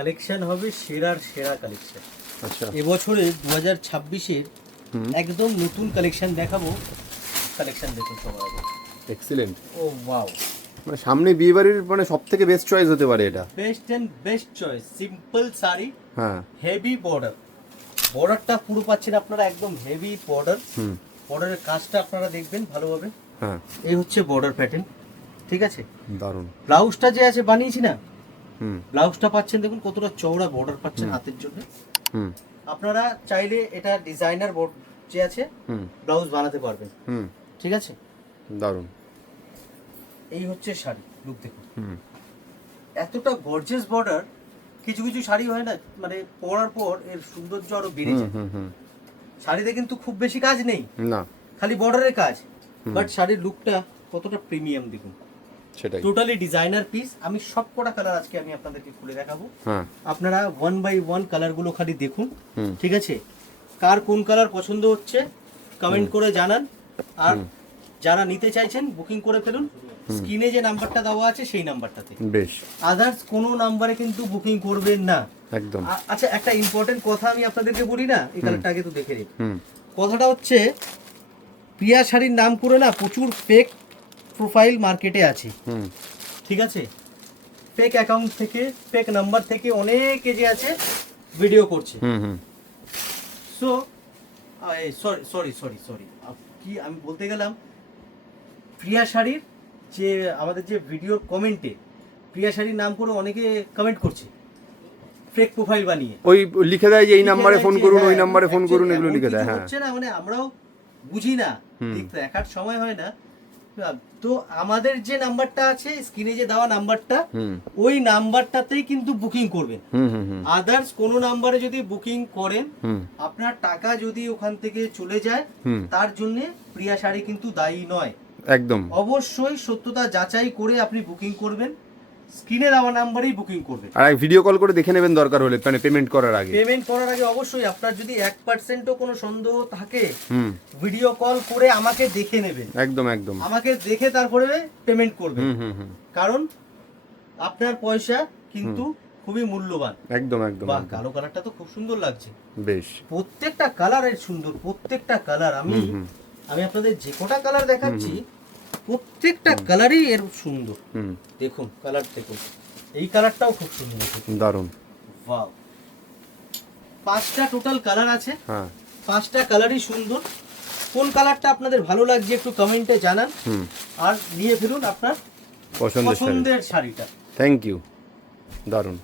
Collection হবে সেরার সেরা কালেকশন। আচ্ছা, এবছরে 2026-এর একদম নতুন কালেকশন দেখাবো। কালেকশন দেখুন সবার আগে। এক্সিলেন্ট। ও ওয়াও, মানে সামনে বিয়ে বাড়ির মানে সবথেকে বেস্ট চয়েস হতে পারে এটা। Best and best choice. Simple sari, হ্যাঁ, হেভি বর্ডার। বর্ডারটা পুরো পাচ্ছেন আপনারা একদম হেভি বর্ডার। বর্ডারের কাজটা আপনারা দেখবেন ভালোভাবে। হ্যাঁ, এই হচ্ছে বর্ডার প্যাটার্ন, ঠিক আছে। দারুণ। ব্লাউজটা যে আছে বানিয়েছি না, হুম ব্লাউজটা পাচ্ছেন দেখুন কতটা চওড়া বর্ডার পাচ্ছেন হাতের জন্য। হুম আপনারা চাইলে এটা ডিজাইনার বোর্ড যে আছে ব্লাউজ বানাতে পারবেন, ঠিক আছে। দারুণ। এই হচ্ছে শাড়ি, লুক দেখুন। এতটা গর্জিয়াস বর্ডার। কিছু কিছু শাড়ি হয় না, মানে পরার পর এর সৌন্দর্য আরো বেড়ে যায়। শাড়িতে কিন্তু খুব বেশি কাজ নেই, না, খালি বর্ডারের কাজ, বাট শাড়ির লুকটা কতটা প্রিমিয়াম দেখুন। সেটাই। Totally designer piece. আমি সব কটা কালার আজকে আমি আপনাদেরকে খুলে দেখাবো। হ্যাঁ, আপনারা 1 বাই 1 কালার গুলো খালি দেখুন, ঠিক আছে। কার কোন কালার পছন্দ হচ্ছে কমেন্ট করে জানান। আর যারা নিতে চাইছেন বুকিং করে ফেলুন। স্ক্রিনে যে নাম্বারটা দেওয়া আছে সেই নাম্বারটাতে, বেশ। আদার্স কোনো নাম্বারে কিন্তু বুকিং করবেন না একদম। আচ্ছা, একটা ইম্পর্টেন্ট কথা আমি আপনাদেরকে বলি না, এই কালারটা আগে তো দেখে নিন। কথাটা হচ্ছে, প্রিয়া শাড়ির নাম করে না প্রচুর ফেক প্রোফাইল মার্কেটে আছে, ঠিক আছে। ফেক অ্যাকাউন্ট থেকে, ফেক নাম্বার থেকে অনেকে যে আছে ভিডিও করছে। সো সরি কি আমি বলতে গেলাম, প্রিয়া শাড়ির যে আমাদের যে ভিডিও কমেন্টে প্রিয়া শাড়ির নাম করে অনেকে কমেন্ট করছে ফেক প্রোফাইল বানিয়ে। ওই লিখে দেয় যে এই নাম্বারে ফোন করুন, ওই নাম্বারে ফোন করুন, এগুলো লিখে দেয়। হ্যাঁ, হচ্ছে না, মানে আমরাও বুঝি না, দেখার সময় হয় না। তো আমাদের যে নাম্বারটা আছে স্ক্রিনে যে দেওয়া নাম্বারটা, ওই নাম্বারটাতেই কিন্তু বুকিং করবেন। আদার্স কোনো নাম্বারে যদি বুকিং করেন, আপনার টাকা যদি ওখান থেকে চলে যায়, তার জন্য প্রিয়া শাড়ি কিন্তু দায়ী নয়। একদম। অবশ্যই সত্যতা যাচাই করে আপনি বুকিং করবেন, স্ক্রিনে দেওয়া নাম্বারেই বুকিং করবেন। আর ভিডিও কল করে দেখে নেবেন দরকার হলে, মানে পেমেন্ট করার আগে। পেমেন্ট করার আগে অবশ্যই আপনার যদি 1%ও কোনো সন্দেহ থাকে, ভিডিও কল করে আমাকে দেখে নেবেন। একদম একদম। আমাকে দেখে তারপরে পেমেন্ট করবেন, কারণ আপনার পয়সা কিন্তু খুবই মূল্যবান। একদম একদম। বাহ, কালো কালারটা তো খুব সুন্দর লাগছে। বেশ, প্রত্যেকটা কালার এর সুন্দর, প্রত্যেকটা কালার। আমি আপনাদের যে কটা কালার দেখাচ্ছি প্রত্যেকটা কালারই এর সুন্দর। দেখুন কালার, দেখুন এই কালারটাও খুব সুন্দর, দারুণ। ওয়াও, 5টা টোটাল কালার আছে। হ্যাঁ, 5টা কালারই সুন্দর। কোন কালারটা আপনাদের ভালো লাগছে একটু কমেন্টে জানান, আর নিয়ে ফেলুন আপনার পছন্দের শাড়িটা। থ্যাংক ইউ, দারুণ।